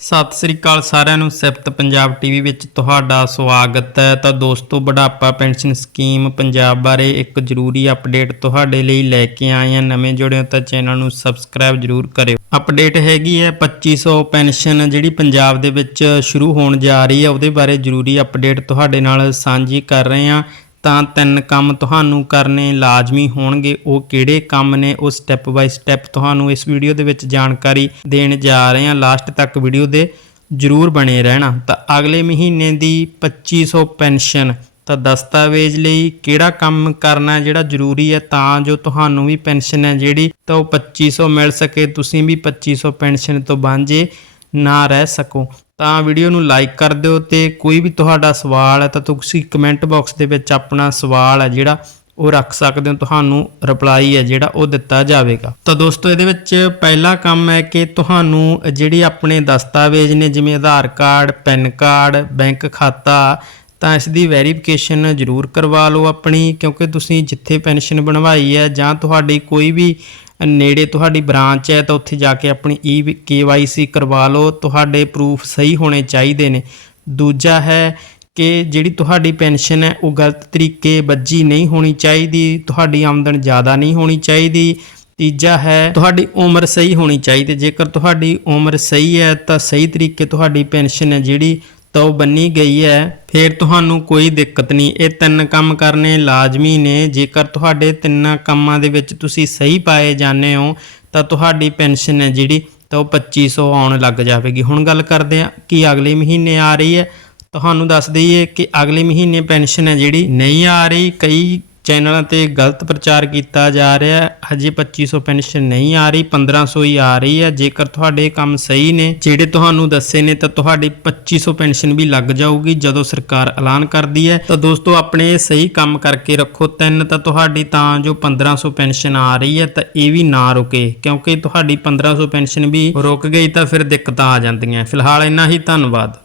ਸਤਿ ਸ੍ਰੀ ਅਕਾਲ ਸਾਰਿਆਂ ਨੂੰ, ਸਿਫਤ ਪੰਜਾਬ ਟੀਵੀ ਵਿੱਚ ਤੁਹਾਡਾ ਸਵਾਗਤ ਹੈ। ਤਾਂ ਦੋਸਤੋ, ਬੁਢਾਪਾ ਪੈਨਸ਼ਨ ਸਕੀਮ ਪੰਜਾਬ ਬਾਰੇ ਇੱਕ ਜ਼ਰੂਰੀ ਅਪਡੇਟ ਤੁਹਾਡੇ ਲਈ ਲੈ ਕੇ ਆਏ ਹਾਂ। ਨਵੇਂ ਜੁੜਿਓ ਤਾਂ ਚੈਨਲ ਨੂੰ ਸਬਸਕ੍ਰਾਈਬ ਜ਼ਰੂਰ ਕਰਿਓ। ਅਪਡੇਟ ਹੈਗੀ ਹੈ 2500 ਪੈਨਸ਼ਨ ਜਿਹੜੀ ਪੰਜਾਬ ਦੇ ਵਿੱਚ ਸ਼ੁਰੂ ਹੋਣ ਜਾ ਰਹੀ ਹੈ, ਉਹਦੇ ਬਾਰੇ ਜ਼ਰੂਰੀ ਅਪਡੇਟ ਤੁਹਾਡੇ ਨਾਲ ਸਾਂਝੀ ਕਰ ਰਹੇ ਹਾਂ। ਤਾਂ ਤਿੰਨ ਕੰਮ ਤੁਹਾਨੂੰ ਕਰਨੇ ਲਾਜ਼ਮੀ ਹੋਣਗੇ। ਉਹ ਕਿਹੜੇ ਕੰਮ ਨੇ? ਉਹ ਸਟੈਪ ਬਾਈ ਸਟੈਪ ਤੁਹਾਨੂੰ ਇਸ ਵੀਡੀਓ ਦੇ ਵਿੱਚ ਜਾਣਕਾਰੀ ਦੇਣ ਜਾ ਰਹੇ ਹਾਂ। ਲਾਸਟ ਤੱਕ ਵੀਡੀਓ ਦੇ ਜਰੂਰ ਬਣੇ ਰਹਿਣਾ। ਤਾਂ ਅਗਲੇ ਮਹੀਨੇ ਦੀ 2500 ਪੈਨਸ਼ਨ। ਤਾਂ ਦਸਤਾਵੇਜ਼ ਲਈ ਕਿਹੜਾ ਕੰਮ ਕਰਨਾ ਜਿਹੜਾ ਜ਼ਰੂਰੀ ਹੈ? ਤਾਂ ਜੋ ਤੁਹਾਨੂੰ ਵੀ ਪੈਨਸ਼ਨ ਹੈ ਜਿਹੜੀ, ਤਾਂ ਉਹ 2500 ਮਿਲ ਸਕੇ। ਤੁਸੀਂ ਵੀ 2500 ਪੈਨਸ਼ਨ ਤੋਂ ਵਾਂਝੇ ਨਾ ਰਹਿ ਸਕੋ। ਤਾਂ ਵੀਡੀਓ ਨੂੰ ਲਾਈਕ ਕਰ ਦਿਓ ਤੇ ਕੋਈ ਵੀ ਤੁਹਾਡਾ ਸਵਾਲ ਹੈ ਤਾਂ ਤੁਸੀਂ ਕਮੈਂਟ ਬਾਕਸ ਦੇ ਵਿੱਚ ਆਪਣਾ ਸਵਾਲ ਹੈ ਜਿਹੜਾ ਉਹ ਰੱਖ ਸਕਦੇ ਹੋ, ਤੁਹਾਨੂੰ ਰਿਪਲਾਈ ਹੈ ਜਿਹੜਾ ਉਹ ਦਿੱਤਾ ਜਾਵੇਗਾ। ਤਾਂ ਦੋਸਤੋ, ਇਹਦੇ ਵਿੱਚ ਪਹਿਲਾ ਕੰਮ ਹੈ ਕਿ ਤੁਹਾਨੂੰ ਜਿਹੜੀ ਆਪਣੇ ਦਸਤਾਵੇਜ਼ ਨੇ, ਜਿਵੇਂ Aadhaar card, PAN card, bank ਖਾਤਾ, ਤਾਂ ਇਸ ਦੀ ਵੈਰੀਫਿਕੇਸ਼ਨ ਜ਼ਰੂਰ ਕਰਵਾ ਲਓ ਆਪਣੀ, ਕਿਉਂਕਿ ਤੁਸੀਂ ਜਿੱਥੇ ਪੈਨਸ਼ਨ ਬਣਵਾਈ ਹੈ ਜਾਂ ਤੁਹਾਡੀ ਕੋਈ ਵੀ ਨੇੜੇ ਤੁਹਾਡੀ ਬ੍ਰਾਂਚ ਹੈ ਤਾਂ ਉੱਥੇ ਜਾ ਕੇ ਆਪਣੀ ਈ ਕੇਵਾਈਸੀ ਕਰਵਾ ਲਓ। ਤੁਹਾਡੇ ਪ੍ਰੂਫ ਸਹੀ ਹੋਣੇ ਚਾਹੀਦੇ ਨੇ। ਦੂਜਾ ਹੈ ਕਿ ਜਿਹੜੀ ਤੁਹਾਡੀ ਪੈਨਸ਼ਨ ਹੈ, ਉਹ ਗਲਤ ਤਰੀਕੇ ਵੱਜੀ ਨਹੀਂ ਹੋਣੀ ਚਾਹੀਦੀ। ਤੁਹਾਡੀ ਆਮਦਨ ਜ਼ਿਆਦਾ ਨਹੀਂ ਹੋਣੀ ਚਾਹੀਦੀ। ਤੀਜਾ ਹੈ, ਤੁਹਾਡੀ ਉਮਰ ਸਹੀ ਹੋਣੀ ਚਾਹੀਦੀ। ਜੇਕਰ ਤੁਹਾਡੀ ਉਮਰ ਸਹੀ ਹੈ ਤਾਂ ਸਹੀ ਤਰੀਕੇ ਤੁਹਾਡੀ ਪੈਨਸ਼ਨ ਹੈ ਜਿਹੜੀ ਤਾਂ ਉਹ ਬੰਨੀ ਗਈ ਹੈ। ਫਿਰ ਤੁਹਾਨੂੰ ਕੋਈ ਦਿੱਕਤ ਨਹੀਂ। ਇਹ ਤਿੰਨ ਕੰਮ ਕਰਨੇ ਲਾਜ਼ਮੀ ਨੇ। ਜੇਕਰ ਤੁਹਾਡੇ ਤਿੰਨਾਂ ਕੰਮਾਂ ਦੇ ਵਿੱਚ ਤੁਸੀਂ ਸਹੀ ਪਾਏ ਜਾਂਦੇ ਹੋ, ਤਾਂ ਤੁਹਾਡੀ ਪੈਨਸ਼ਨ ਹੈ ਜਿਹੜੀ, ਤਾਂ ਉਹ 2500 ਆਉਣ ਲੱਗ ਜਾਵੇਗੀ। ਹੁਣ ਗੱਲ ਕਰਦੇ ਆ ਕਿ ਅਗਲੇ ਮਹੀਨੇ ਆ ਰਹੀ ਹੈ। ਤੁਹਾਨੂੰ ਦੱਸ ਦਈਏ ਕਿ ਅਗਲੇ ਮਹੀਨੇ ਪੈਨਸ਼ਨ ਹੈ ਜਿਹੜੀ, ਨਹੀਂ ਆ ਰਹੀ। ਕਈ ਚੈਨਲਾਂ ਤੇ ਗਲਤ ਪ੍ਰਚਾਰ ਕੀਤਾ ਜਾ ਰਿਹਾ ਹੈ। ਹਜੇ 2500 ਪੈਨਸ਼ਨ ਨਹੀਂ ਆ ਰਹੀ 1500 ਹੀ ਆ ਰਹੀ ਹੈ। ਜੇਕਰ ਤੁਹਾਡੇ ਕੰਮ ਸਹੀ ਨੇ, ਜਿਹੜੇ ਤੁਹਾਨੂੰ ਦੱਸੇ ਨੇ, ਤਾਂ ਤੁਹਾਡੀ 2500 ਪੈਨਸ਼ਨ ਵੀ ਲੱਗ ਜਾਊਗੀ। ਜਦੋਂ ਸਰਕਾਰ ਐਲਾਨ ਕਰਦੀ ਹੈ, ਤਾਂ ਦੋਸਤੋ ਆਪਣੇ ਸਹੀ ਕੰਮ ਕਰਕੇ ਰੱਖੋ। ਤਿੰਨ ਤਾਂ ਤੁਹਾਡੀ ਤਾਂ ਜੋ 1500 ਪੈਨਸ਼ਨ ਆ ਰਹੀ ਹੈ, ਤਾਂ ਇਹ ਵੀ ਨਾ ਰੁਕੇ। ਕਿਉਂਕਿ ਤੁਹਾਡੀ 1500 ਪੈਨਸ਼ਨ ਵੀ ਰੁਕ ਗਈ, ਤਾਂ ਫਿਰ ਦਿੱਕਤਾਂ ਆ ਜਾਂਦੀਆਂ। ਫਿਲਹਾਲ ਇੰਨਾ ਹੀ, ਧੰਨਵਾਦ।